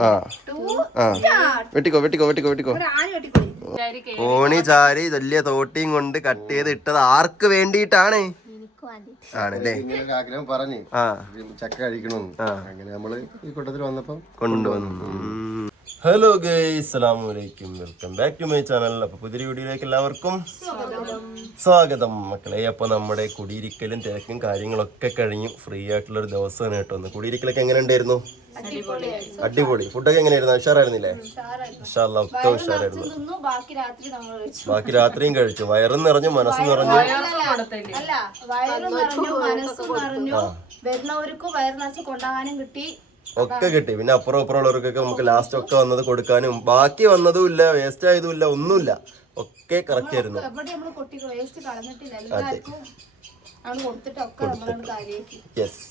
ആ. വെട്ടിക്കോ വെട്ടിക്കോ വെട്ടിക്കോ വെട്ടിക്കോ. കോണി ചാരി വലിയ തോട്ടിയും കൊണ്ട് കട്ട് ചെയ്ത് ഇട്ടത് ആർക്ക് വേണ്ടിയിട്ടാണ്? ആണല്ലേ. ആഗ്രഹം പറഞ്ഞു ആ. ചക്ക കഴിക്കണമെന്ന് അങ്ങനെ നമ്മൾ ഈ കൂട്ടത്തിൽ വന്നപ്പം കൊണ്ടുവന്നു. ഹലോ ഗൈസ് അസ്സലാമു അലൈക്കും. Welcome back to my channel. അപ്പൊ പുതിയ വീഡിയോയിലേക്ക് എല്ലാവർക്കും സ്വാഗതം. മക്കളെ അപ്പൊ നമ്മുടെ കുടിയിരിക്കലും തിരക്കും കാര്യങ്ങളൊക്കെ കഴിഞ്ഞു. ഫ്രീ ആയിട്ടുള്ള ഒരു ദിവസമാണ് കേട്ടോ. ഒന്ന് കുടിയിരിക്കലൊക്കെ എങ്ങനെ ഉണ്ടായിരുന്നു? അടിപൊളി. ഫുഡൊക്കെ എങ്ങനെയായിരുന്നു? ഉഷാറായിരുന്നില്ലേ? ഉഷാറായിരുന്നു. ബാക്കി രാത്രി നമ്മൾ കഴിച്ചു. ബാക്കി രാത്രിയും കഴിച്ചു. വയറും നിറഞ്ഞു മനസ്സും നിറഞ്ഞു. അല്ല വയറും നിറഞ്ഞു മനസ്സും നിറഞ്ഞു. വരുന്നവർക്കും വയറ് നിറച്ച് കൊണ്ടുപോകാനും കിട്ടി. ഒക്കെ കിട്ടി. പിന്നെ അപ്പുറം അപ്പുറം ഉള്ളവർക്കൊക്കെ നമുക്ക് ലാസ്റ്റ് ഒക്കെ വന്നത് കൊടുക്കാനും. ബാക്കി വന്നതും ഇല്ല വേസ്റ്റ് ആയതും ഇല്ല ഒന്നുമില്ല. ഒക്കെ കറക്റ്റ് ആയിരുന്നു. യെസ്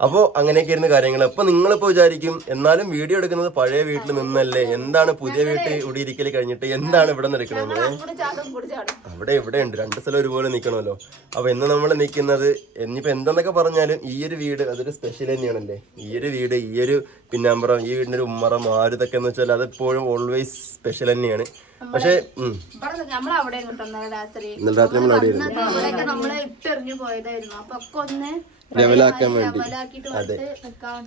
അപ്പോൾ അങ്ങനെയൊക്കെ ഇരുന്ന കാര്യങ്ങൾ. അപ്പൊ നിങ്ങളിപ്പോ വിചാരിക്കും എന്നാലും വീഡിയോ എടുക്കുന്നത് പഴയ വീട്ടിൽ നിന്നല്ലേ എന്താണ് പുതിയ വീട്ടിൽ കുടിയിരിക്കൽ കഴിഞ്ഞിട്ട് എന്താണ് ഇവിടെ നിന്ന് കൂടെ ചാടും അവിടെ ഇവിടെ ഉണ്ട് രണ്ട് സ്ഥലം ഒരുപോലെ നിൽക്കണമല്ലോ അപ്പൊ ഇന്ന് നമ്മൾ നിൽക്കുന്നത് ഇനിയിപ്പോ എന്തെന്നൊക്കെ പറഞ്ഞാലും ഈ ഒരു വീട് അതൊരു സ്പെഷ്യൽ തന്നെയാണല്ലേ? ഈ ഒരു വീട് ഈ ഒരു പിന്നാമ്പറം ഈ വീടിന്റെ ഒരു ഉമ്മറം ആരുതൊക്കെ എന്ന് വെച്ചാൽ അതെപ്പോഴും ഓൾവേസ് സ്പെഷ്യൽ തന്നെയാണ്. പക്ഷേ ഇന്നലെ രാത്രി നമ്മൾ അവിടെ ലെവലാക്കാൻ വേണ്ടി. അതെ.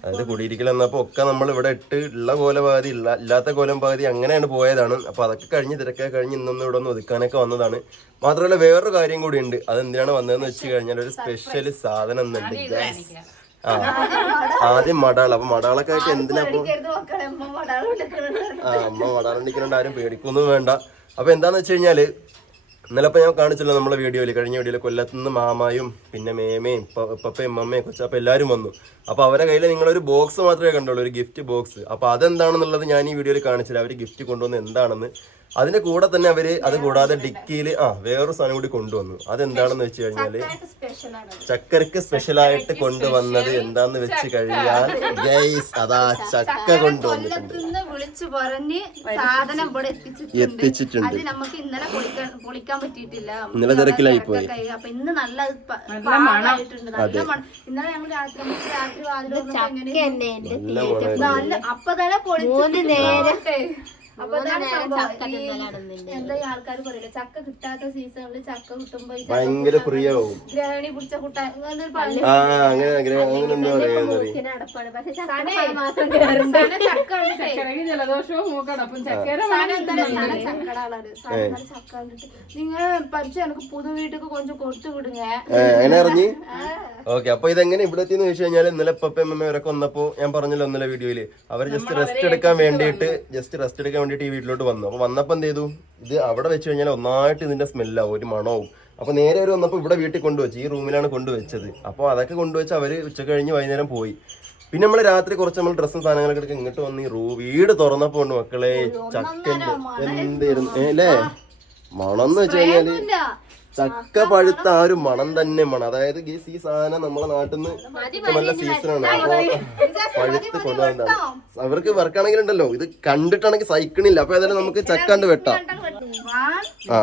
അതായത് കുടിയിരിക്കൽ എന്നപ്പോ ഒക്കെ നമ്മൾ ഇവിടെ ഇട്ട് ഉള്ള കോലം പകുതി ഇല്ല ഇല്ലാത്ത കോലം പകുതി അങ്ങനെയാണ് പോയതാണ്. അപ്പൊ അതൊക്കെ കഴിഞ്ഞ് തിരക്കെ കഴിഞ്ഞ് ഇന്നൊന്നും ഇവിടെ ഒന്ന് ഒതുക്കാനൊക്കെ വന്നതാണ്. മാത്രമല്ല വേറൊരു കാര്യം കൂടി ഉണ്ട്. അതെന്തിനാണ് വന്നതെന്ന് വെച്ച് കഴിഞ്ഞാൽ ഒരു സ്പെഷ്യൽ സാധനം എന്നുണ്ട്. ആ. ആദ്യം മടാള. അപ്പൊ മടാളൊക്കെ ആയിട്ട് എന്തിനാ ആ അമ്മ മടാളം മടാളുണ്ടിക്കുന്നുണ്ട് ആരും പേടിക്കൊന്നും വേണ്ട. അപ്പൊ എന്താന്ന് വെച്ച് കഴിഞ്ഞാൽ ഇന്നലെ ഇപ്പൊ ഞാൻ കാണിച്ചല്ലോ നമ്മളെ വീഡിയോയിൽ. കഴിഞ്ഞ വീഡിയോയിൽ കൊല്ലത്തുനിന്ന് മാമായും പിന്നെ മേമയും പപ്പയും മമ്മയും കൊച്ചപ്പ എല്ലാരും വന്നു. അപ്പൊ അവരെ കയ്യിൽ നിങ്ങളൊരു ബോക്സ് മാത്രമേ കണ്ടുള്ളൂ ഒരു ഗിഫ്റ്റ് ബോക്സ്. അപ്പൊ അതെന്താണെന്നുള്ളത് ഞാൻ ഈ വീഡിയോയിൽ കാണിച്ചില്ല. അവർ ഗിഫ്റ്റ് കൊണ്ടുവന്ന് എന്താണെന്ന് അതിന്റെ കൂടെ തന്നെ അവർ അത് കൂടാതെ ഡിക്കിയിൽ ആ വേറൊരു സാധനം കൂടി കൊണ്ടുവന്നു. അതെന്താണെന്ന് വെച്ച് കഴിഞ്ഞാൽ ചക്കർക്ക് ചക്കരക്ക് സ്പെഷ്യൽ ആയിട്ട് കൊണ്ടുവന്നത് എന്താന്ന് വെച്ച് കഴിഞ്ഞാൽ ഗൈസ് അതാ ചക്ക. കൊണ്ടുവന്നിട്ടുണ്ട്. കൊല്ലത്തുനിന്ന് വിളിച്ചു പറഞ്ഞ് സാധനം ഇവിടെ എത്തിച്ചിട്ടുണ്ട്. നമുക്ക് ഇന്നലെ പൊളിക്കാൻ പറ്റിയിട്ടില്ല. ഇന്നലെ തിരക്കിലായി പോയി. അപ്പൊ ഇന്ന് നല്ല നല്ല മണം. ഇന്നലെ ഞങ്ങൾ രാത്രി രാത്രി അപ്പൊ തന്നെ. പൊളിച്ചു നേരത്തെ അപ്പൊ സംഭവം. ഈ എന്താ ഈ ആൾക്കാർ പറയില്ല ചക്ക കിട്ടാത്ത സീസണിൽ ചക്ക കിട്ടുമ്പോ ഈ ചക്ക ഭയങ്കര പ്രിയാവും. ഗ്രഹണി പിടിച്ച കുട്ട അങ്ങനൊരു പള്ളി ആ അങ്ങനെ അങ്ങനെ അങ്ങനെ എന്താ പറയാ അടപ്പാണ്. പക്ഷെ ചക്ക മാത്രം ചക്ക കണ്ടിട്ടേ. ജലദോഷവും മൂക്കണം അപ്പം ചക്കര സാധനം എന്താണ്? സാധനം ചക്കടാളാണ്. സാധനം ചക്ക കണ്ടിട്ട്? നിങ്ങൾ പഠിച്ച എനിക്ക് പുതു വീട്ടിക്ക് കൊഞ്ചം കൊടുത്തു വിടുങ്ങ. അങ്ങനെ അറിഞ്ഞ്? ഓക്കെ അപ്പൊ ഇതെങ്ങനെ ഇവിടെ എത്തിയെന്ന് ചോദിച്ചു കഴിഞ്ഞാൽ ഇന്നലെ പപ്പ അമ്മ ഇവരൊക്കെ വന്നപ്പോ ഞാൻ പറഞ്ഞല്ലോ ഇന്നലെ വീഡിയോയിൽ. അവർ ജസ്റ്റ് റെസ്റ്റ് എടുക്കാൻ വേണ്ടിയിട്ട് ജസ്റ്റ് റെസ്റ്റ് എടുക്കാൻ വേണ്ടിയിട്ട് ഈ വീട്ടിലോട്ട് വന്നു. അപ്പോൾ വന്നപ്പോൾ എന്ത് ചെയ്തു? ഇത് അവിടെ വെച്ച് കഴിഞ്ഞാൽ ഒന്നായിട്ട് ഇതിന്റെ സ്മെല്ലാവും ഒരു മണവും. അപ്പോൾ നേരെ അവർ വന്നപ്പോൾ ഇവിടെ വീട്ടിൽ കൊണ്ടുവച്ചു ഈ റൂമിലാണ് കൊണ്ടുവച്ചത്. അപ്പോൾ അതൊക്കെ കൊണ്ടുവച്ച് അവർ ഉച്ച കഴിഞ്ഞ് വൈകുന്നേരം പോയി. പിന്നെ നമ്മൾ രാത്രി കുറച്ച് നമ്മൾ ഡ്രസ്സും സാധനങ്ങളൊക്കെ എടുക്കുക ഇങ്ങോട്ട് വന്ന് ഈ റൂ വീട് തുറന്നപ്പോൾ ഉണ്ട് മക്കളെ ചക്കന്റെ എന്തായിരുന്നു അല്ലേ? മണം എന്ന് വെച്ച് കഴിഞ്ഞാൽ ചക്ക പഴുത്ത ആ ഒരു മണം തന്നെ മണം. അതായത് ഈ ഈ സാധനം നമ്മളെ നാട്ടിൽ നിന്ന് നല്ല സീസണാണ് അപ്പൊ പഴുത്ത് കൊണ്ടുവന്നതാണ് അവർക്ക് വർക്കാണെങ്കിൽ ഉണ്ടല്ലോ ഇത് കണ്ടിട്ടാണെങ്കിൽ സഹിക്കണില്ല. അപ്പൊ ഏതായാലും നമുക്ക് ചക്കാണ്ട് വെട്ടാം. ആ.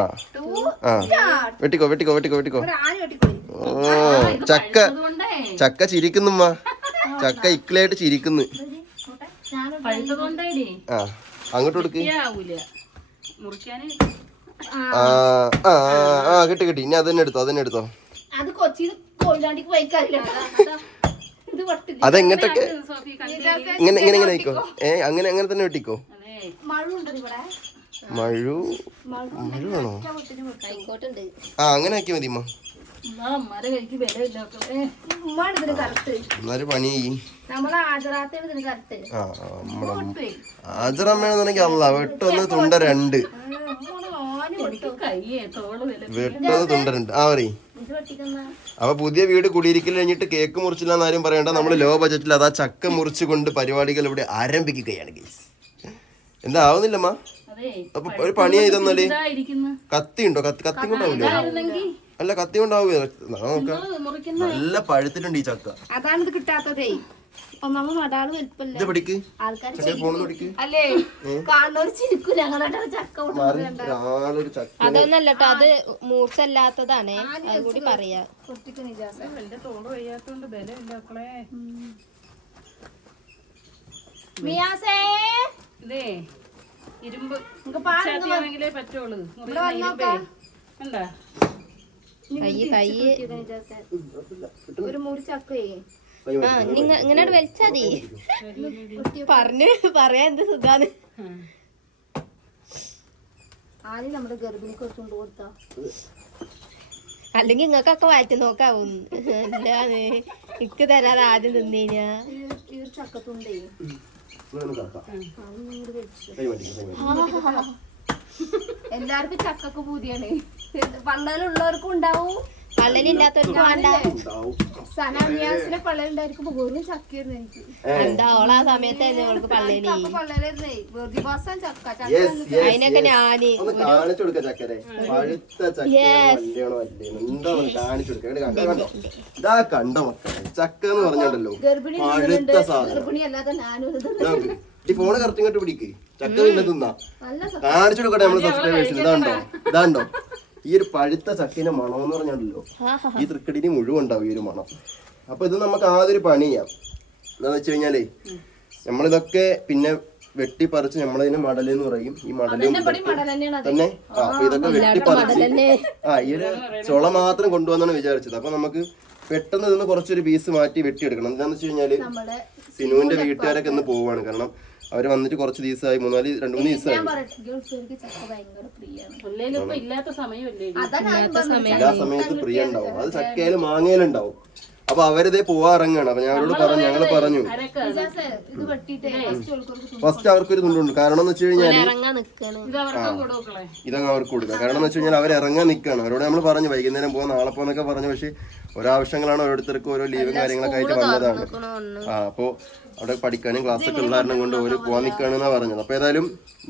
ആ. വെട്ടിക്കോ വെട്ടിക്കോ വെട്ടിക്കോ വെട്ടിക്കോ. ഓ ചക്ക. ചക്ക ചിരിക്കുന്നുമ്മ ചക്ക ഇക്കിളായിട്ട് ചിരിക്കുന്നു. ആ. അങ്ങോട്ട് കൊടുക്ക്. മുറിക്കാന് ആ ആ ആ കിട്ടി കിട്ടി. ഇനി അതന്നെ എടുത്തോ അതന്നെ എടുത്തോ. അത് കൊച്ചിയിൽ കൊയിലാണ്ടിക്ക് പോയിക്കാറില്ല അതെങ്ങട്ടൊക്കെ? ഇങ്ങനെ ഇങ്ങനെ ഇങ്ങനെ ആയിക്കോ ഏ അങ്ങനെ അങ്ങനെ തന്നെ വെട്ടിക്കോ? അതെ. മഴ മഴുവാണോ ആ അങ്ങനെ ആക്കി മതി എന്നാലും പണി ആജറമ്മയാണെന്നുണ്ടെങ്കിൽ അല്ല വെട്ടൊന്ന് തുണ്ട രണ്ട്. ആ പറയും. അപ്പൊ പുതിയ വീട് കുടിയിരിക്കൽ കഴിഞ്ഞിട്ട് കേക്ക് മുറിച്ചില്ല എന്ന് ആരും പറയണ്ട. നമ്മൾ ലോ ബജറ്റിൽ അതാ ചക്ക മുറിച്ച് കൊണ്ട് പരിപാടികൾ ഇവിടെ ആരംഭിക്കുകയാണ് ഗൈസ് എന്താ ആവുന്നില്ലമ്മ? അതെ അപ്പൊ ഒരു പണി ചെയ്തെന്നാൽ കത്തി ഉണ്ടോ കത്തി കത്തി കൊണ്ടാവില്ലേ അല്ല കത്തി കൊണ്ടാവൂ നോക്കാം. നല്ല പഴുത്തിട്ടുണ്ട് ഈ ചക്ക. അതാണ് കിട്ടാത്തതേ. ഒന്നാമത് മടാൾ വലിപ്പല്ല ഇത് പിടിക്ക് ആൾക്കാർ ഫോൺ പിടിക്ക് അല്ലേ? കാണുന്നവർ ഞങ്ങളുടെ ചക്ക അതൊന്നല്ലട്ടോ അത് മൂർച്ചല്ലാത്തതാണ് അതുകൂടി പറയാ. പൊട്ടിക്ക് നിജാസ. എന്റെ തോൾ വയ്യാത്തോണ്ട് ബലം ഇല്ല മിയാസേ! ഇതേ ഇരുമ്പ് പറ്റുള്ളൂ. എന്താ കൈ കൈ. ഒരു മൂടി ചക്കേ ആ നിങ്ങ ഇങ്ങനെ വലിച്ചാ മതി. പറഞ്ഞ് പറയാ എന്ത് സുഖാണ്? ആദ്യം നമ്മുടെ ഗർഭിണിക്ക് കൊണ്ട് കൊടുത്താ. അല്ലെങ്കിൽ നിങ്ങൾക്കൊക്കെ വാറ്റി നോക്കാവും. എന്താണ്? ഇക്ക് തരാതെ ആദ്യം തിന്നേനാ ഈ ഒരു ചക്കത്തുണ്ടേ. എല്ലാവർക്കും ചക്കക്ക് പൂതിയാണ്. പള്ളലുള്ളവർക്കും ഉണ്ടാവും. പള്ളലില്ലാത്തവർക്ക് വേണ്ട. ഉണ്ടാവും. സനാമിയാസിനെ പള്ളലുണ്ടായിരിക്കുമ്പോ വെറും ചക്കയായിരുന്നു എനിക്ക്. എന്താ ഓളാ സമയത്തായിരുന്നു അവൾക്ക് പള്ളലി അപ്പൊ പള്ളലായിരുന്നേ വെറുതെ ബസം ചക്ക. ചക്ക Yes, yes, അതിനൊക്കെ yes. ഞാൻ ഒന്ന് കാണിച്ചു കൊടുക്ക ചക്കരെ. പഴുത്ത ചക്കയാണോ വല്യാണോ വല്യാണോ എന്താ ഒന്ന് കാണിച്ചു കൊടുക്ക? കണ്ടോ കണ്ടോ? ഇതാ കണ്ടോ മക്കളെ? ചക്ക എന്ന് പറഞ്ഞിട്ടുണ്ടല്ലോ ഗർഭിണി പഴുത്ത സാധനം. ഗർഭിണി അല്ലാതെ ഞാനും ഇത് ഇതാ നോക്ക്. ഈ ഫോണ് കറക്റ്റ് ഇങ്ങോട്ട് പിടിക്ക്. ചക്ക പിന്നെ തിന്നാ നല്ല സ- കാണിച്ചു കൊടുക്കട്ടെ നമ്മൾ സബ്സ്ക്രൈബേഴ്സിന് ഇതാണ്ടോ ഇതാണ്ടോ ഈ ഒരു പഴുത്ത ചക്കിന്റെ മണം എന്ന് പറഞ്ഞാണ്ടല്ലോ ഈ തൃക്കടിന് മുഴുവൻ ഉണ്ടാവും ഈ ഒരു മണം. അപ്പൊ ഇത് നമുക്ക് ആദ്യം ഒരു പണി ചെയ്യാം. എന്താന്ന് വെച്ച് കഴിഞ്ഞാലേ നമ്മളിതൊക്കെ പിന്നെ വെട്ടിപ്പറിച്ച് നമ്മളതിനെ മടൽ എന്ന് പറയും. ഈ മടലും തന്നെ? ആ അപ്പൊ ഇതൊക്കെ വെട്ടിപ്പറിച്ച് ആ ഈ ഒരു ചുള മാത്രം കൊണ്ടുവന്നാണ് വിചാരിച്ചത്. അപ്പൊ നമുക്ക് പെട്ടെന്ന് ഇതിന്ന് കുറച്ചൊരു പീസ് മാറ്റി വെട്ടിയെടുക്കണം. എന്താന്ന് വെച്ച് കഴിഞ്ഞാൽ സിനുവിന്റെ വീട്ടുകാരൊക്കെ ഇന്ന് പോവാണ്. കാരണം അവർ വന്നിട്ട് കുറച്ച് ദിവസമായി മൂന്നാൽ രണ്ടു മൂന്ന് ദിവസമായി. ഇല്ലാത്ത എല്ലാ സമയത്ത് പ്രിയ ഉണ്ടാവും. അത് ചക്കയിലും മാങ്ങയിലും ഉണ്ടാവും. അപ്പൊ അവരിതേ പോവാ ഇറങ്ങാണ് അപ്പൊ ഞാൻ അവരോട് പറഞ്ഞു ഞങ്ങൾ പറഞ്ഞു. ഫസ്റ്റ് അവർക്കൊരു തുണ്ടുണ്ട്. കാരണം എന്ന് വെച്ച് കഴിഞ്ഞാൽ കൊടുക്കളെ ഇതങ്ങ് അവർക്ക് കൊടുക്കാം കാരണം എന്ന് വെച്ച് കഴിഞ്ഞാൽ അവർ ഇറങ്ങാൻ നിൽക്കുകയാണ് അവരോട് നമ്മൾ പറഞ്ഞു വൈകുന്നേരം പോകാൻ നാളെ പോകാന്നൊക്കെ പറഞ്ഞു. പക്ഷെ ഒരാവശ്യങ്ങളാണ് ആവശ്യങ്ങളാണ് ഓരോരുത്തർക്കും ഓരോ ലീവും കാര്യങ്ങളൊക്കെ ആയിട്ട് വന്നതാണ്. ആ അപ്പോൾ അവിടെ പഠിക്കാനും ക്ലാസ് ഒക്കെ ഉള്ള കാരണം കൊണ്ട് ഓര് പോകാൻ നിൽക്കുകയാണെന്നാണ് പറഞ്ഞത്. അപ്പൊ ഏതായാലും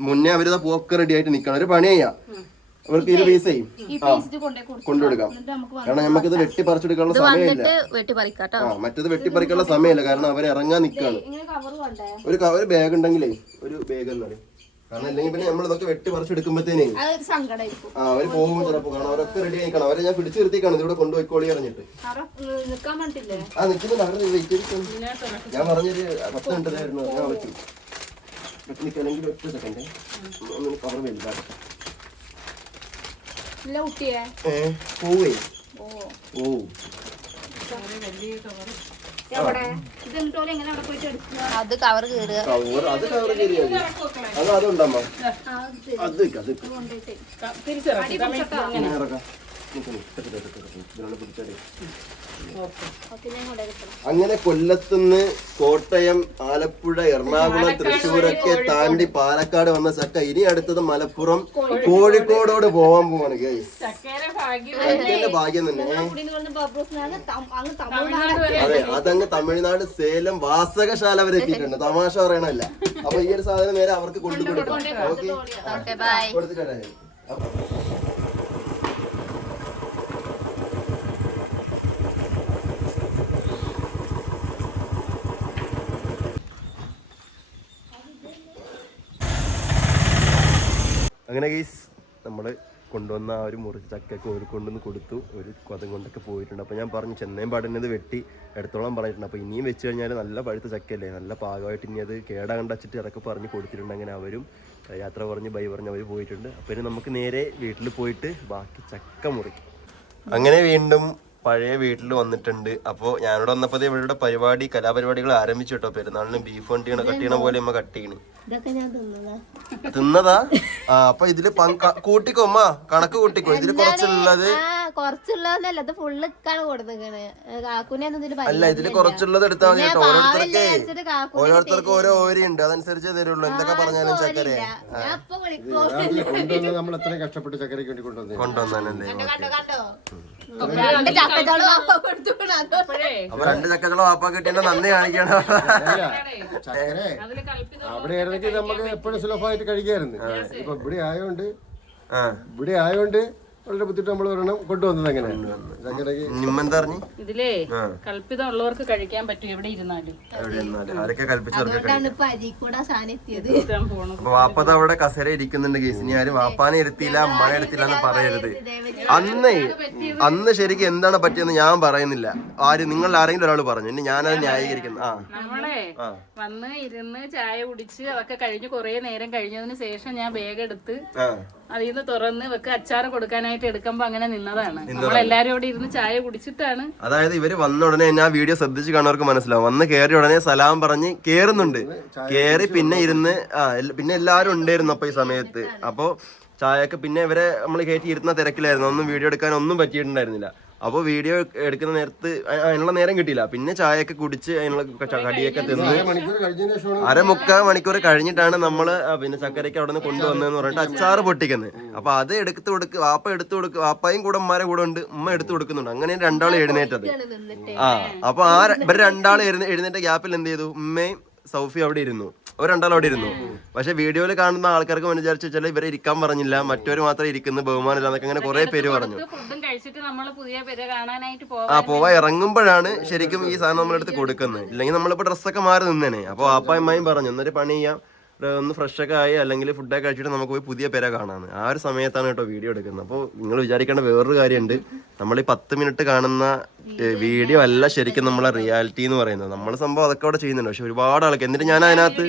മുന്നേ അവരിതാ പോക്ക് റെഡി ആയിട്ട് നിൽക്കണം ഒരു പണി ചെയ്യാം അവർക്ക് ഇത് പീസേ കൊടുത്തു കൊണ്ടുകൊടുക്കാം. കാരണം നമുക്കിത് വെട്ടിപ്പറിച്ചെടുക്കാനുള്ള സമയമില്ല. വെട്ടി പറിക്കാട്ടോ ആ മറ്റത് വെട്ടിപ്പറിക്കാനുള്ള സമയമില്ല. കാരണം അവർ ഇറങ്ങാൻ നിൽക്കാണ് ഇങ്ങനെ കവർ വേണ്ടേ ഒരു ഒരു ബാഗ് ഉണ്ടെങ്കിലേ ഒരു ബാഗ് എന്ന് പറയും. കാരണം അല്ലെങ്കിൽ പിന്നെ നമ്മൾ ഇതൊക്കെ വെട്ടി പറിച്ചെടുക്കുമ്പോഴത്തേനേ ആ അവർ പോകുമ്പോൾ ചിലപ്പോ കാരണം അവരൊക്കെ റെഡി ആയിക്കണം. അവരെ ഞാൻ പിടിച്ചു നിർത്തിക്കാണ് ഇതിവിടെ കൊണ്ടുപോയിക്കോളി അറിഞ്ഞിട്ട് ആ നിൽക്കുന്നുണ്ട് അവരുടെ വെയിറ്റ് എടുക്കും ഞാൻ പറഞ്ഞൊരു പത്ത് മിനിറ്റ് ആയിരുന്നു ഞാൻ പറ്റും പത്ത് നിൽക്കണമെങ്കിൽ ഒറ്റ സെക്കൻഡ് ഒന്ന് കവർ വലുതാണ് ഇല്ല കുട്ടിയെ ഏ പോവേ ഓ അത് കവർ കീറുക കവർ അത് കവർ കയറിയാൽ അത് അതുണ്ടമ്മ അത് അത് തിരിച്ചിറക്കി അങ്ങനെ കൊല്ലത്തുനിന്ന് കോട്ടയം ആലപ്പുഴ എറണാകുളം തൃശ്ശൂരൊക്കെ താണ്ടി പാലക്കാട് വന്ന ചക്ക. ഇനി അടുത്തത് മലപ്പുറം കോഴിക്കോടോട് പോവാൻ പോവാണ് ഭാഗ്യം. ചക്കേന്റെ ഭാഗ്യം തന്നെ. അതെ അതങ്ങ് തമിഴ്നാട് സേലം വാസകശാല വരെ എത്തിയിട്ടുണ്ട്. തമാശ പറയണല്ല അപ്പൊ ഈ ഒരു സാധനം നേരെ അവർക്ക് കൊണ്ടു കൊടുക്കാം ഓക്കെ? ഓക്കെ ഗൈസ് നമ്മൾ കൊണ്ടുവന്ന ആ ഒരു മുറി ചക്കൊക്കെ ഒരു കൊണ്ടുവന്ന് കൊടുത്തു. ഒരു കൊതം കൊണ്ടൊക്കെ പോയിട്ടുണ്ട്. അപ്പോൾ ഞാൻ പറഞ്ഞു ചെന്നൈയും പാടുന്നത് വെട്ടി എടുത്തോളം പറഞ്ഞിട്ടുണ്ട്. അപ്പോൾ ഇനിയും വെച്ച് കഴിഞ്ഞാൽ നല്ല പഴുത്ത ചക്കയല്ലേ? നല്ല പാകമായിട്ട് ഇനി അത് കേടാകണ്ട വെച്ചിട്ട് പറഞ്ഞ് കൊടുത്തിട്ടുണ്ട് അങ്ങനെ അവരും. യാത്ര പറഞ്ഞ് ബൈ പറഞ്ഞ് അവർ പോയിട്ടുണ്ട്. അപ്പോൾ ഇനി നമുക്ക് നേരെ വീട്ടിൽ പോയിട്ട് ബാക്കി ചക്ക മുറിക്കും. അങ്ങനെ വീണ്ടും പഴയ വീട്ടിൽ വന്നിട്ടുണ്ട്. അപ്പോൾ ഞാനിവിടെ വന്നപ്പോൾ ഇവരുടെ പരിപാടി കലാപരിപാടികൾ ആരംഭിച്ചു കേട്ടോ. പെരുന്നാളിന് ബീഫ് വണ്ടി കട്ട് ചെയ്യണ പോലെ അമ്മ കട്ട് ചെയ്യണ്. ഇതൊക്കെ ഞാൻ തിന്നതാ. ആ അപ്പൊ ഇതിൽ കൂട്ടിക്കോ അമ്മ കണക്ക് കൂട്ടിക്കോ. ഇതിൽ കുറച്ചുള്ളത് കുറച്ചുള്ളതല്ല ഫുള്ള് കൊടുത്തേക്കണ്. അല്ല ഇതിൽ കുറച്ചുള്ളത് എടുത്താൽ മതി കേട്ടോ. ഓരോരുത്തർക്ക് ഓരോരുത്തർക്ക് ഓരോ ഓരി ഉണ്ട്. അതനുസരിച്ച് തരുള്ളൂ. എന്തൊക്കെ പറഞ്ഞാലും ചക്കര കൊണ്ടുവന്നത് നമ്മൾ എത്ര കഷ്ടപ്പെട്ട് ചക്കരയ്ക്ക് വേണ്ടി കൊണ്ടുവന്നു കൊണ്ടുവന്നാനല്ലേ അപ്പൊ രണ്ട് ചക്കകളെ വാപ്പ കിട്ടിയ നന്ദി കാണിക്കണം. അവിടെ ആയിരുന്നെങ്കിൽ നമുക്ക് എപ്പോഴും സുലഭമായിട്ട് കഴിക്കായിരുന്നു ഇപ്പൊ ഇവിടെ ആയോണ്ട് ആ. ഇവിടെ ആയോണ്ട് വളരെ ബുദ്ധിമുട്ട് നമ്മൾ ഒരെണ്ണം കൊണ്ടുവന്നത് എങ്ങനെയാണ് ഇതിലേ. കൽപ്പിതം ഉള്ളവർക്ക് കഴിക്കാൻ പറ്റും എവിടെ ഇരുന്നാലും. വാപ്പത അവിടെ കസര ഇരിക്കുന്നുണ്ട് കേസ് ഇനി ആരും വാപ്പാനെ ഇരുത്തിയില്ല അമ്മാനെ എടുത്തില്ല എന്ന് പറയരുത്. അന്ന് അന്ന് ശരിക്കും എന്താണ് പറ്റിയെന്ന് ഞാൻ പറയുന്നില്ല. ആര് നിങ്ങൾ ആരെങ്കിലും ഒരാൾ പറഞ്ഞു. ഇനി ഞാനത് ന്യായീകരിക്കുന്നു. ആ. നമ്മളെ. വന്ന് ഇരുന്ന് ചായ കുടിച്ച് അതൊക്കെ കഴിഞ്ഞ് കൊറേ നേരം കഴിഞ്ഞതിന് ശേഷം ഞാൻ ബാഗ് എടുത്ത് അതിൽ നിന്ന് തുറന്ന് ഇവക്ക് അച്ചാർ കൊടുക്കാനായിട്ട് എടുക്കുമ്പോ അങ്ങനെ നിന്നതാണ്. നമ്മളെല്ലാരും അവിടെ ഇരുന്ന് ചായ കുടിച്ചിട്ടാണ്. അതായത് ഇവർ വന്ന ഉടനെ ഞാൻ വീഡിയോ ശ്രദ്ധിച്ച് കാണവർക്ക് മനസ്സിലാവും. വന്ന് കേറി ഉടനെ സലാം പറഞ്ഞ് കേറുന്നുണ്ട്. കേറി പിന്നെ ഇരുന്ന് ആ പിന്നെ എല്ലാരും ഉണ്ടായിരുന്നു അപ്പൊ ഈ സമയത്ത്. അപ്പൊ ചായക്ക് പിന്നെ ഇവരെ നമ്മൾ കയറ്റി ഇരുന്ന തിരക്കിലായിരുന്നു. ഒന്നും വീഡിയോ എടുക്കാൻ ഒന്നും പറ്റിയിട്ടുണ്ടായിരുന്നില്ല. അപ്പോൾ വീഡിയോ എടുക്കുന്ന നേരത്ത് അതിനുള്ള നേരം കിട്ടിയില്ല. പിന്നെ ചായയൊക്കെ കുടിച്ച് അതിനുള്ള കടിയൊക്കെ തിന്ന് അരമുക്കാൽ മണിക്കൂർ കഴിഞ്ഞിട്ടാണ് നമ്മൾ പിന്നെ ചക്കരയ്ക്ക് അവിടെ നിന്ന് കൊണ്ടുവന്നതെന്ന് പറഞ്ഞിട്ട് അച്ചാറ് പൊട്ടിക്കുന്നത്. അപ്പൊ അത് എടുത്ത് കൊടുക്ക് വാപ്പ എടുത്തു കൊടുക്ക് വാപ്പയും കൂടെ ഉമ്മാരെ കൂടെ ഉണ്ട് ഉമ്മ എടുത്തു കൊടുക്കുന്നുണ്ട്. അങ്ങനെ രണ്ടാളും എഴുന്നേറ്റത്. ആ അപ്പൊ ആ ഇവർ രണ്ടാളും എഴുന്ന- എഴുന്നേറ്റ ഗ്യാപ്പിൽ എന്ത് ചെയ്തു? ഉമ്മയും സൗഫി അവിടെ ഇരുന്നു. ഒരു രണ്ടാളും അവിടെ ഇരുന്നു. പക്ഷെ വീഡിയോയിൽ കാണുന്ന ആൾക്കാർക്ക് വിചാരിച്ചു വെച്ചാൽ ഇവരെ ഇരിക്കാൻ പറഞ്ഞില്ല മറ്റവര് മാത്രം ഇരിക്കുന്നു ബഹുമാനില്ല എന്നൊക്കെ അങ്ങനെ കുറെ പേര് പറഞ്ഞു. ആ പോവാ ഇറങ്ങുമ്പോഴാണ് ശരിക്കും ഈ സാധനം നമ്മളെടുത്ത് കൊടുക്കുന്നത്. ഇല്ലെങ്കിൽ നമ്മളിപ്പോ ഡ്രസ്സൊക്കെ മാറി നിന്നേനെ. അപ്പൊ വാപ്പായും അമ്മായും പറഞ്ഞു എന്നൊരു പണി ചെയ്യാം. ഒന്ന് ഫ്രഷ് ഒക്കെ ആയി അല്ലെങ്കിൽ ഫുഡൊക്കെ കഴിച്ചിട്ട് നമുക്ക് പോയി പുതിയ പേര കാണാന്ന്. ആ ഒരു സമയത്താണ് കേട്ടോ വീഡിയോ എടുക്കുന്നത്. അപ്പോൾ നിങ്ങൾ വിചാരിക്കേണ്ട വേറൊരു കാര്യമുണ്ട്. നമ്മൾ ഈ പത്ത് മിനിറ്റ് കാണുന്ന വീഡിയോ അല്ല ശരിക്കും നമ്മളെ റിയാലിറ്റി എന്ന് പറയുന്നത്. നമ്മൾ സംഭവം അതൊക്കെ അവിടെ ചെയ്യുന്നുണ്ട്. പക്ഷെ ഒരുപാട് ആൾക്ക് എന്നിട്ട് ഞാൻ അതിനകത്ത്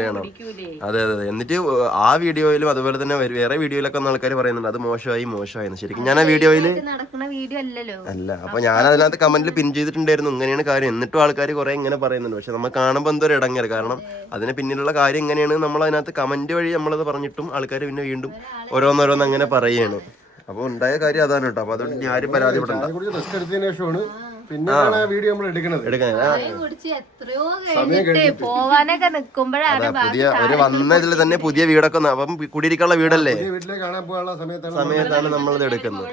വേണം. അതെ അതെ എന്നിട്ട് ആ വീഡിയോയിലും അതുപോലെ തന്നെ വേറെ വീഡിയോയിലൊക്കെ ആൾക്കാർ പറയുന്നുണ്ട് അത് മോശമായി മോശമായി എന്ന്. ശരിക്കും ഞാൻ ആ വീഡിയോയിൽ നടക്കുന്ന വീഡിയോ അല്ലല്ലോ. അല്ല അപ്പൊ ഞാൻ അതിനകത്ത് കമന്റിൽ പിൻ ചെയ്തിട്ടുണ്ടായിരുന്നു. ഇങ്ങനെയാണ് കാര്യം. എന്നിട്ടും ആൾക്കാർ കുറെ ഇങ്ങനെ പറയുന്നുണ്ട്. പക്ഷെ നമ്മൾ കാണുമ്പോൾ എന്തോ ഒരു ഇടങ്ങേറ്. കാരണം അതിന് പിന്നിലുള്ള കാര്യം എങ്ങനെയാണ് നമ്മൾ അതിനകത്ത് കമന്റ് വഴി നമ്മളത് പറഞ്ഞിട്ടും ആൾക്കാർ പിന്നെ വീണ്ടും ഓരോന്നോരോന്ന് അങ്ങനെ പറയുകയാണ് അപ്പൊ ഉണ്ടായ കാര്യം അതാണ് കേട്ടോ. അപ്പൊ അതുകൊണ്ട് ഞാൻ ആരും പരാതിപ്പെടണ്ട ചായ എടുത്തതിന് ശേഷമാണ് പിന്നെയാണ് ആ. വീഡിയോ നമ്മൾ പോവാനൊക്കെ നിൽക്കുമ്പോഴാണ് അതാ പുതിയ ഒരു വന്ന ഇതിൽ തന്നെ പുതിയ വീടൊക്കെ അപ്പം കുടിയിരിക്കാനുള്ള വീടല്ലേ? സമയത്താണ് സമയത്താണ് നമ്മളിത് എടുക്കുന്നത്.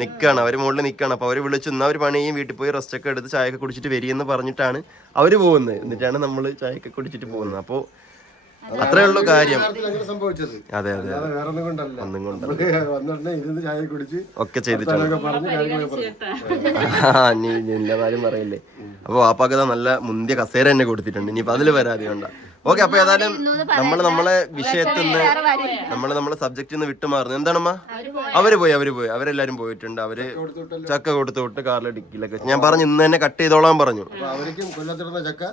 നിക്കാണ്. അവർ മുകളിൽ നിക്കാണ്. അപ്പൊ അവർ വിളിച്ചു എന്നാ ഒരു പണിയും വീട്ടിൽ പോയി റെസ്റ്റ് ഒക്കെ എടുത്ത് ചായ ഒക്കെ കുടിച്ചിട്ട് വരികയെന്ന് പറഞ്ഞിട്ടാണ് അവർ പോകുന്നത്. എന്നിട്ടാണ് നമ്മൾ ഒക്കെ കുടിച്ചിട്ട് പോകുന്നത്. അപ്പോ അത്രേ ഉള്ളൂ കാര്യം. സംഭവിച്ചത്. അതെ അതെ അല്ലാതെ വേറെ ഒന്നും കൊണ്ടല്ല. ഒന്നും കൊണ്ട് നമ്മൾ വന്നിട്ട് ഇരുന്ന് ചായ കുടിച്ച് ഒക്കെ ചെയ്തിട്ടാണ് ഒക്കെ പറഞ്ഞ് കാര്യങ്ങളൊക്കെ പറഞ്ഞു. ചേട്ടാ ആ, നീ നിന്റെ കാര്യം പറയില്ലേ. അപ്പൊ വാപ്പാക്ക് നല്ല മുന്തിയ കസേര തന്നെ കൊടുത്തിട്ടുണ്ട്. ഇനിയിപ്പോ അതിൽ വരാതെ വേണ്ട ഓക്കെ അപ്പൊ ഏതായാലും നമ്മൾ നമ്മളെ വിഷയത്തിൽ നിന്ന് നമ്മൾ നമ്മളെ സബ്ജക്റ്റിൽ നിന്ന് വിട്ടുമാറുന്നു എന്താണമ്മ? അവർ പോയി. അവർ പോയി അവരെല്ലാരും പോയിട്ടുണ്ട്. അവർ ചക്ക കൊടുത്തു വിട്ട് കാറിൽ ഡിക്കിലൊക്കെ ഞാൻ പറഞ്ഞു ഇന്ന് തന്നെ കട്ട് ചെയ്തോളാൻ പറഞ്ഞു. ചക്ക.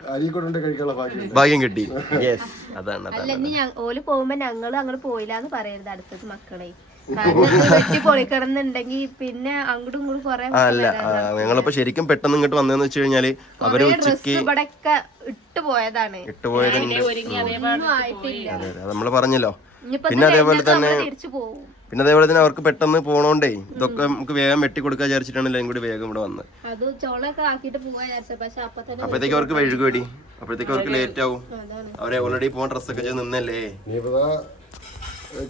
കഴിക്കാനുള്ള ഭാഗ്യം ഭാഗ്യം കിട്ടി. യെസ് അതാണ് അല്ല ഇനി ഞ- ഓൽ പോകുമ്പോ ഞങ്ങൾ അങ്ങോട്ട് പോയില്ലാന്ന് പറയരുത് അടുത്തത് മക്കളെ. കാരണം വെട്ടി പിന്നെ അങ്ങോട്ടും ഇങ്ങോട്ടും കൊറേ ആ, അല്ല ആ, ഞങ്ങളിപ്പോ ശരിക്കും പെട്ടെന്ന് ഇങ്ങോട്ട് വന്നതെന്ന് വെച്ച് കഴിഞ്ഞാൽ അവർ ഡ്രസ് ഉച്ചയ്ക്ക് ഇട്ട് പോയതാണ്. അതെ അതെ നമ്മൾ പറഞ്ഞല്ലോ. ഇനിയിപ്പോ പിന്നെ അതേപോലെ തന്നെ തിരിച്ചു പോകും പിന്നെ അതേപോലെ തന്നെ അവർക്ക് പെട്ടെന്ന് പോണോണ്ടേ ഇതൊക്കെ നമുക്ക് വേഗം വെട്ടി കൊടുക്കാൻ വിചാരിച്ചിട്ടാണ് കൂടി വേഗം ഇവിടെ വന്ന്. അപ്പഴത്തേക്ക് പക്ഷെ അപ്പൊ തന്നെ അപ്പോഴത്തേക്ക് അവർക്ക് അവർക്ക് ലേറ്റ് ആവും അവരെ ഓൾറെഡി പോകാൻ ഡ്രസ്സൊക്കെ ചെയ്ത് നിന്നല്ലേ?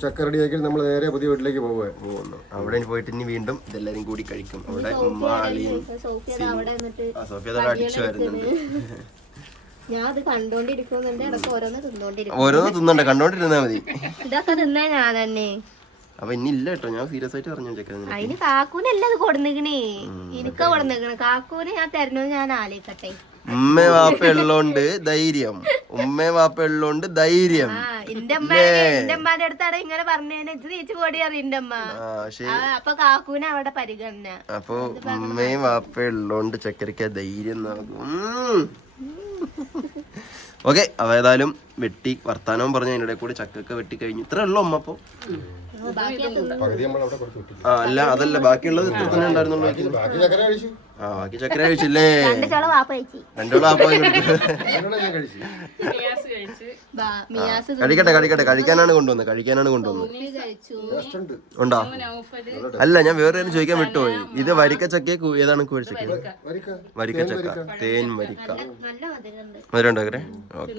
ചക്ക റെഡിയാക്കി നമ്മൾ നേരെ പുതിയ വീട്ടിലേക്ക് പോവുക. പോകുന്നു അവിടെ പോയിട്ട് ഇനി വീണ്ടും ഇതെല്ലാരും കൂടി കഴിക്കും. അവിടെ സോഫിയ അടിച്ചു വരുന്നുണ്ട് ഞാൻ അത് കണ്ടോണ്ടിരിക്കുന്നുണ്ട് ഇടയ്ക്ക് ഓരോന്ന് തിന്നോണ്ടിരുന്നാ ഓരോന്ന് തിന്നണ്ട കണ്ടോണ്ടിരുന്നാ മതി. ഇതൊക്കെ തിന്നാ ഞാൻ തന്നെ അപ്പൊ ഇനി ഇല്ല കേട്ടോ. ഞാൻ സീരിയസ് ആയിട്ട് പറഞ്ഞു ചെക്കുന്നത് അതിന് കാക്കൂനല്ല അത് കൊടുന്നിക്കണേ? എനിക്ക് കൊടുന്നിക്കണേ. കാക്കൂന് ഞാൻ തരണോന്ന് ഞാൻ ആലോചിക്കട്ടെ. ഉമ്മ വാപ്പ ഉള്ളോണ്ട് ധൈര്യം. ഉമ്മ വാപ്പ ഉള്ളോണ്ട് ധൈര്യം. എന്റെ അമ്മ എന്റെ അടുത്താണ് ഇങ്ങനെ പറഞ്ഞേനെ. ഇത് നീച്ചു പോടി അറിയ അമ്മ ആ പക്ഷേ ആ, അപ്പൊ കാക്കൂന അവിടെ പരിഗണന. അപ്പൊ ഉമ്മയും വാപ്പ ഉള്ളോണ്ട് ചക്കരക്ക ധൈര്യം നൽകും ഓക്കെ അവ ഏതായാലും വെട്ടി വർത്താനവും പറഞ്ഞു അതിന്റെ കൂടെ ചക്കൊക്കെ വെട്ടി കഴിഞ്ഞു ഇത്രേ ഉള്ളു അമ്മ അപ്പൊ പകുതി നമ്മൾ അവിടെ കൊടുത്തു വിട്ടു ആ അല്ല അതല്ല ബാക്കിയുള്ളത് ഇത്ര തന്നെ ഉണ്ടായിരുന്നുള്ളൂ. ബാക്കി ചക്കര കഴിച്ചു. ചക്കര കഴിച്ചില്ലേ? കഴിക്കട്ടെ കഴിക്കട്ടെ. കഴിക്കാനാണ് കൊണ്ടുവന്നത്. കഴിക്കാനാണ് കൊണ്ടുവന്നത്. ഉണ്ട്? അല്ല ഞാൻ വേറെ കാര്യം ചോദിക്കാൻ വിട്ടുപോയി. ഇത് വരിക്ക ചക്കയെ കു- ഏതാണ് കുഴിച്ചക്ക വരിക്ക. ചക്ക. തേൻ വരിക്ക. നല്ല മധുരമുണ്ട്. മധുരം ഉണ്ടാക്കരെ ഓക്കെ.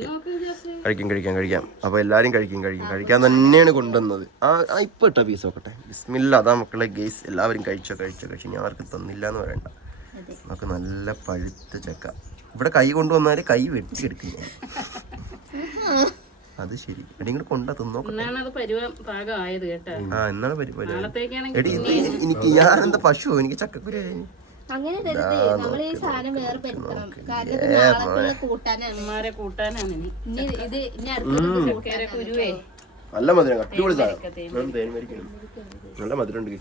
കഴിക്കും കഴിക്കാം കഴിക്കാം. അപ്പൊ എല്ലാരും കഴിക്കും കഴിക്കും. കഴിക്കാൻ തന്നെയാണ് കൊണ്ടുവന്നത്. ആ ആ, ഇപ്പൊ ഇട്ട പീസ് നോക്കട്ടെ. ബിസ്മില്ല. അതാ മക്കളെ ഗെയ്സ് എല്ലാവരും കഴിച്ചോ കഴിച്ചോ കഴിച്ചു. ഞാൻ ആർക്കും തന്നില്ല എന്ന് പറയണ്ട. നമുക്ക് നല്ല പഴുത്ത ചക്ക. ഇവിടെ കൈ കൊണ്ടുവന്നാൽ കൈ വെട്ടിയെടുക്കും ഞാൻ. അത് ശരി. എടി ഇങ്ങോട്ട് കൊണ്ടാ തിന്നോക്കാം എടി എനിക്ക് ഞാൻ എന്താ പശു എനിക്ക് ചക്കക്കുരു അങ്ങനെ ഇടരുത് നമ്മൾ ഈ സാധനം വേറെ പെരുത്തണം കാരണം ഇത് നാളത്തുള്ള കൂട്ടാനാണ്. കൂട്ടാനാണ് ഇനി. ഇനി ഇത് ഇനി അടുത്തത് കുരുവേ. നല്ല മധുരം അടിപൊളി സാധനം. തേൻ നല്ല മധുരം ഉണ്ട്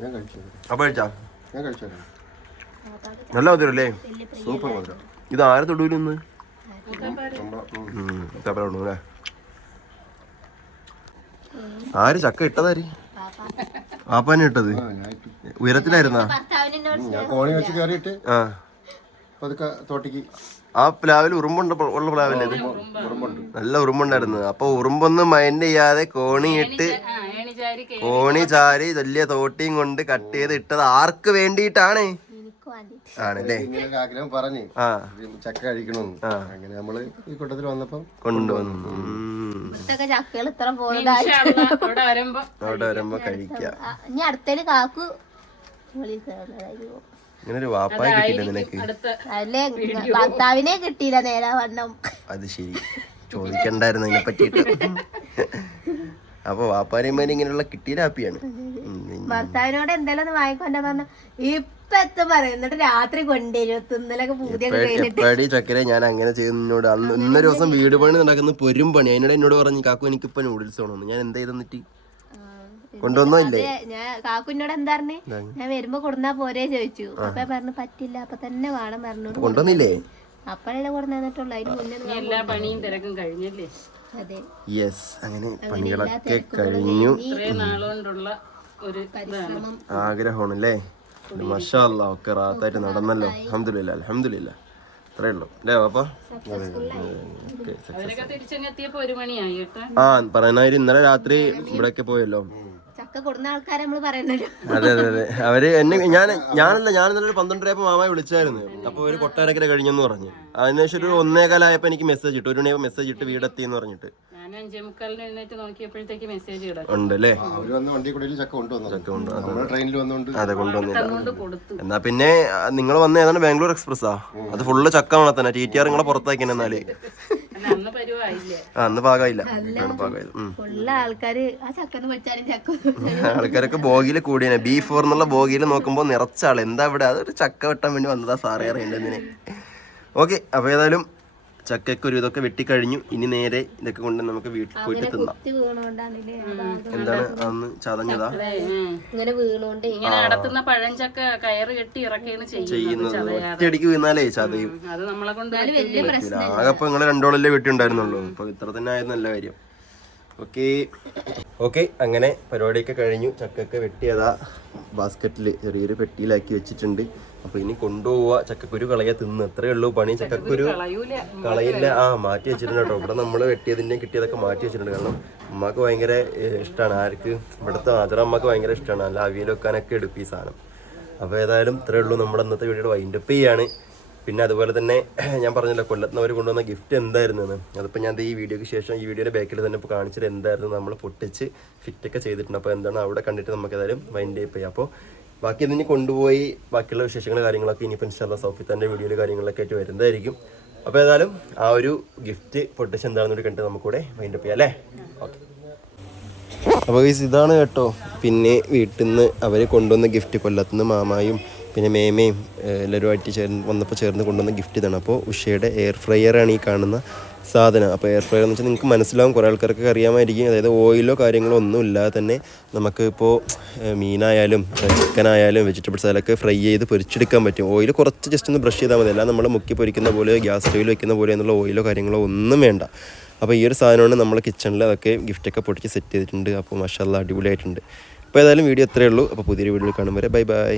ഞാൻ കഴിച്ചു അപ്പൊ കഴിച്ചാ ഞാൻ കഴിച്ചു നല്ല മധുരം അല്ലേ സൂപ്പർ മധുരം. ഇത് ആരെ തൊടൂലൊന്ന് അല്ലേ ആര് ചക്ക ഇട്ടതാരി? ആപ്പാനെ ഇട്ടത്. ഉയരത്തിലായിരുന്നാ? കോണി വെച്ച് കയറിയിട്ട് ആ. പതുക്കെ തോട്ടിക്ക് ആ പ്ലാവിൽ ഉറുമ്പുണ്ട് ഉള്ള പ്ലാവില്ലേ ഇത്? നല്ല ഉറുമ്പുണ്ടായിരുന്നു. അപ്പൊ ഉറുമ്പൊന്നും മൈൻഡ് ചെയ്യാതെ കോണിയിട്ട് കോണി ചാരി വലിയ തോട്ടിയും കൊണ്ട് കട്ട് ചെയ്ത് ഇട്ടത് ആർക്ക് വേണ്ടിയിട്ടാണ്? ആണല്ലേ? ആഗ്രഹം പറഞ്ഞു ചക്ക കഴിക്കണമെന്ന് അങ്ങനെ നമ്മൾ ഈ കൂട്ടത്തിൽ വന്നപ്പോ കൊണ്ടുവന്നു അവിടെ വരുമ്പോ കഴിക്കാം. ഇനി അടുത്തേൽ കാക്കു വെളിയിൽ ഇങ്ങനെ ഒരു വാപ്പായ കിട്ടിയില്ല നിനക്ക്? അടുത്ത അല്ലേ ഭർത്താവിനെ കിട്ടിയില്ല നേരാ വണ്ണം. അത് ശരി. ചോദിക്കണ്ടായിരുന്നു അതിനെ പറ്റിയിട്ട്. അപ്പൊ വാപ്പാരന്മാര് ഇങ്ങനെയുള്ള കിട്ടിയ ഹാപ്പിയാണ് ഭർത്താവിനോട് എന്തെങ്കിലും ഒന്ന് വാങ്ങിക്കൊണ്ടാ പറഞ്ഞ ഇപ്പൊ എത്തും പറയും. എന്നിട്ട് രാത്രി കൊണ്ടുവരും. തിന്നലൊക്കെ ചക്കര ഞാൻ അങ്ങനെ ചെയ്യുന്നോട് അന്ന് ഇന്നൊരു ദിവസം വീട് പണി നടക്കുന്ന പൊരും പണി. അതിനോട് എന്നോട് പറഞ്ഞു കാക്കു എനിക്കിപ്പോ നൂഡിൽസ് വേണമെന്ന് ഞാൻ എന്താ ചെയ്തെന്നിട്ട് കൊണ്ടുവന്നോ ഇല്ലേ ഞാൻ കാക്കുന്നോട് എന്താ പറഞ്ഞേ? ഞാൻ വരുമ്പോ കൊടുന്നാ പോരേ ചോദിച്ചു. അപ്പൊ പറഞ്ഞു പറ്റില്ല അപ്പൊ തന്നെ വേണം പറഞ്ഞു കൊണ്ടുവന്നില്ലേ? അപ്പഴല്ലേ കൊടുന്നു തന്നിട്ടുള്ളൂ. അതിന് മുന്നേ എല്ലാ പണിയും തിരക്കും കഴിഞ്ഞല്ലേ? അതെ. യെസ് അങ്ങനെ പണികളൊക്കെ കഴിഞ്ഞു. ആഗ്രഹമാണ് അല്ലേ മഷാല്ല ഒക്കെ റാത്തായിട്ട് നടന്നല്ലോ. അഹമ്മദില്ല അലഹമില്ല അത്രേ ഉള്ളൂ. അല്ലേ പാപ്പ ആ പറയുന്നവര് ഇന്നലെ രാത്രി ഇവിടെയൊക്കെ പോയല്ലോ. ചക്ക കൊടുന്ന ആൾക്കാരെ നമ്മൾ പറയണല്ലോ അതെ അതെ അതെ. അവർ എന്നെ ഞാൻ ഞാനല്ല ഞാൻ ഇന്നലെ ഒരു പന്ത്രണ്ടരയപ്പോ മാമായി വിളിച്ചായിരുന്നു. അപ്പൊ ഒരു കൊട്ടാരക്കര കഴിഞ്ഞെന്ന് പറഞ്ഞു. അതിനുശേഷം ഒരു ഒന്നേകാലായപ്പോ എനിക്ക് മെസ്സേജ് ഇട്ടു. ഒരു മണിയായപ്പോ മെസ്സേജ് ഇട്ട് വീടെത്തി എന്ന് പറഞ്ഞിട്ട് ഞാൻ എഴുന്നേറ്റ് നോക്കിയപ്പോഴത്തേക്ക് മെസ്സേജ് ഇടാം. അവർ വന്ന് വണ്ടി കൂടെ ചക്ക കൊണ്ടുവന്നു. നമ്മൾ ട്രെയിനിൽ വന്നോണ്ട് അതെ കൊണ്ടുവന്നില്ല. കൊണ്ട് കൊടുത്തു. എന്നാ പിന്നെ നിങ്ങൾ വന്ന ഏതാണ്? ബാംഗ്ലൂർ എക്സ്പ്രസ് ആ അത് ഫുള്ള് ചക്ക വേണം തന്നെ ടി ടി ആർ നിങ്ങളെ പുറത്താക്കി എന്നാൽ അന്ന് പാകമായില്ല ആൾക്കാര് ആ ചക്കന്ന് പഠിച്ചാലും ചക്ക. ആൾക്കാരൊക്കെ ബോഗിയിൽ കൂടിയാണ്. ബി ഫോർ എന്നുള്ള ബോഗിയിൽ നോക്കുമ്പോൾ നിറച്ച ആൾ എന്താ ഇവിടെ? അതൊരു ചക്ക വെട്ടാൻ വേണ്ടി വന്നതാ സാറേ അറിയേണ്ടതിന്. ഓക്കെ അപ്പൊ ഏതായാലും ചക്കയ്ക്ക് ഒരു ഇതൊക്കെ വെട്ടിക്കഴിഞ്ഞു. ഇനി നേരെ ഇതൊക്കെ കൊണ്ട് നമുക്ക് വീട്ടിൽ പോയിട്ട് തിന്നാം. എന്താണ് അന്ന് ചതഞ്ഞതാ? ഇങ്ങനെ വീണോണ്ടേ ഇങ്ങനെ നടത്തുന്ന പഴഞ്ചക്ക കയറ് കെട്ടി ഇറക്കുകയാണ് ചെയ്യുന്നത്. ഒറ്റയടിക്ക് വീണാലേ ചതയും. ആകെപ്പോ അത് നമ്മളെ കൊണ്ട് വലിയ പ്രശ്നം ആകെ ഇപ്പൊ നിങ്ങൾ രണ്ടോളല്ലേ വെട്ടിണ്ടായിരുന്നുള്ളൂ. അപ്പൊ ഇത്ര തന്നെ ആയത് നല്ല കാര്യം. ഓക്കെ. ഓക്കെ അങ്ങനെ പരിപാടിയൊക്കെ കഴിഞ്ഞു. ചക്കൊക്കെ വെട്ടിയതാ. ബാസ്ക്കറ്റിൽ ചെറിയൊരു പെട്ടിയിലാക്കി വെച്ചിട്ടുണ്ട്. അപ്പൊ ഇനി കൊണ്ടുപോവുക ചക്കക്കുരു കളയ തിന്ന്. അത്രേ ഉള്ളൂ പണി. ചക്കക്കുരു കളയൂല. കളയില്ല. ആ മാറ്റി വെച്ചിട്ടുണ്ട് കേട്ടോ. ഇവിടെ നമ്മൾ വെട്ടിയതിന്റെ കിട്ടിയതൊക്കെ മാറ്റി വെച്ചിട്ടുണ്ട്. കാരണം അമ്മയ്ക്ക് ഭയങ്കര ഇഷ്ടമാണ് ആർക്ക്? ഇവിടുത്തെ ആദര അമ്മയ്ക്ക് ഭയങ്കര ഇഷ്ടമാണ് അല്ല അവിയൽ വെക്കാനൊക്കെ എടുക്കും ഈ സാധനം. അപ്പോൾ ഏതായാലും ഇത്രേ ഉള്ളൂ. നമ്മുടെ ഇന്നത്തെ വീഡിയോ വൈൻഡപ്പ് ചെയ്യാണ്. പിന്നെ അതുപോലെ തന്നെ ഞാൻ പറഞ്ഞല്ലോ കൊല്ലത്തുനിന്ന് അവർ കൊണ്ടുവന്ന ഗിഫ്റ്റ് എന്തായിരുന്നു എന്ന് അതിപ്പോൾ ഞാൻ ഈ വീഡിയോക്ക് ശേഷം ഈ വീഡിയോയുടെ ബാക്കിൽ തന്നെ ഇപ്പോൾ കാണിച്ചത് എന്തായിരുന്നു നമ്മൾ പൊട്ടിച്ച് ഫിറ്റൊക്കെ ചെയ്തിട്ടുണ്ട്. അപ്പോൾ എന്താണ് അവിടെ കണ്ടിട്ട് നമുക്ക് ഏതായാലും വൈൻഡ് അപ്പ് ചെയ്യാം. അപ്പോൾ ബാക്കി ഇതിന് കൊണ്ടുപോയി ബാക്കിയുള്ള വിശേഷങ്ങൾ കാര്യങ്ങളൊക്കെ ഇനിയിപ്പോൾ ഇൻഷാല്ല സൗഫിത്താന്റെ വീഡിയോയിൽ കാര്യങ്ങളൊക്കെ ആയിട്ട് വരുന്നതായിരിക്കും. അപ്പോൾ ഏതായാലും ആ ഒരു ഗിഫ്റ്റ് പൊട്ടിച്ച് എന്താണെന്ന് ഒരു കണ്ടിട്ട് നമുക്കൂടെ മൈൻഡ് അപ്പ് ചെയ്യാം അല്ലേ? ഓക്കെ അപ്പോൾ ഇതാണ് കേട്ടോ. പിന്നെ വീട്ടിൽ നിന്ന് അവർ കൊണ്ടുവന്ന ഗിഫ്റ്റ് കൊല്ലത്തുനിന്ന് മാമായും പിന്നെ മേമയും എല്ലാവരുമായിട്ട് ചേർന്ന് വന്നപ്പോൾ ചേർന്ന് കൊണ്ടുവന്ന ഗിഫ്റ്റ് ഇതാണ്. അപ്പോൾ ഉഷയുടെ എയർ ഫ്രയറാണ് ഈ കാണുന്ന സാധനം. അപ്പോൾ എയർ ഫ്രയർ എന്ന് വെച്ചാൽ നിങ്ങൾക്ക് മനസ്സിലാവും കുറേ ആൾക്കാർക്ക് അറിയാമായിരിക്കും. അതായത് ഓയിലോ കാര്യങ്ങളോ ഒന്നും ഇല്ലാതെ തന്നെ നമുക്ക് ഇപ്പോൾ മീനായാലും ചിക്കനായാലും വെജിറ്റബിൾസ് ആയാലൊക്കെ ഫ്രൈ ചെയ്ത് പൊരിച്ചെടുക്കാൻ പറ്റും. ഓയിൽ കുറച്ച് ജസ്റ്റ് ഒന്ന് ബ്രഷ് ചെയ്താൽ മതി. അല്ല നമ്മൾ മുക്കി പൊരിക്കുന്ന പോലെ ഗ്യാസ് സ്റ്റവിൽ വെക്കുന്ന പോലെ എന്നുള്ള ഓയിലോ കാര്യങ്ങളോ ഒന്നും വേണ്ട. അപ്പോൾ ഈ ഒരു സാധനമാണ് നമ്മൾ കിച്ചണിൽ അതൊക്കെ ഗിഫ്റ്റൊക്കെ പൊടിച്ച് സെറ്റ് ചെയ്തിട്ടുണ്ട്. അപ്പോൾ മഷാല്ല അടിപൊളിയായിട്ടുണ്ട്. അപ്പോൾ ഏതായാലും വീഡിയോ ഇത്രയേ ഉള്ളൂ. അപ്പോൾ പുതിയൊരു വീഡിയോ കാണും വരെ. Bye bye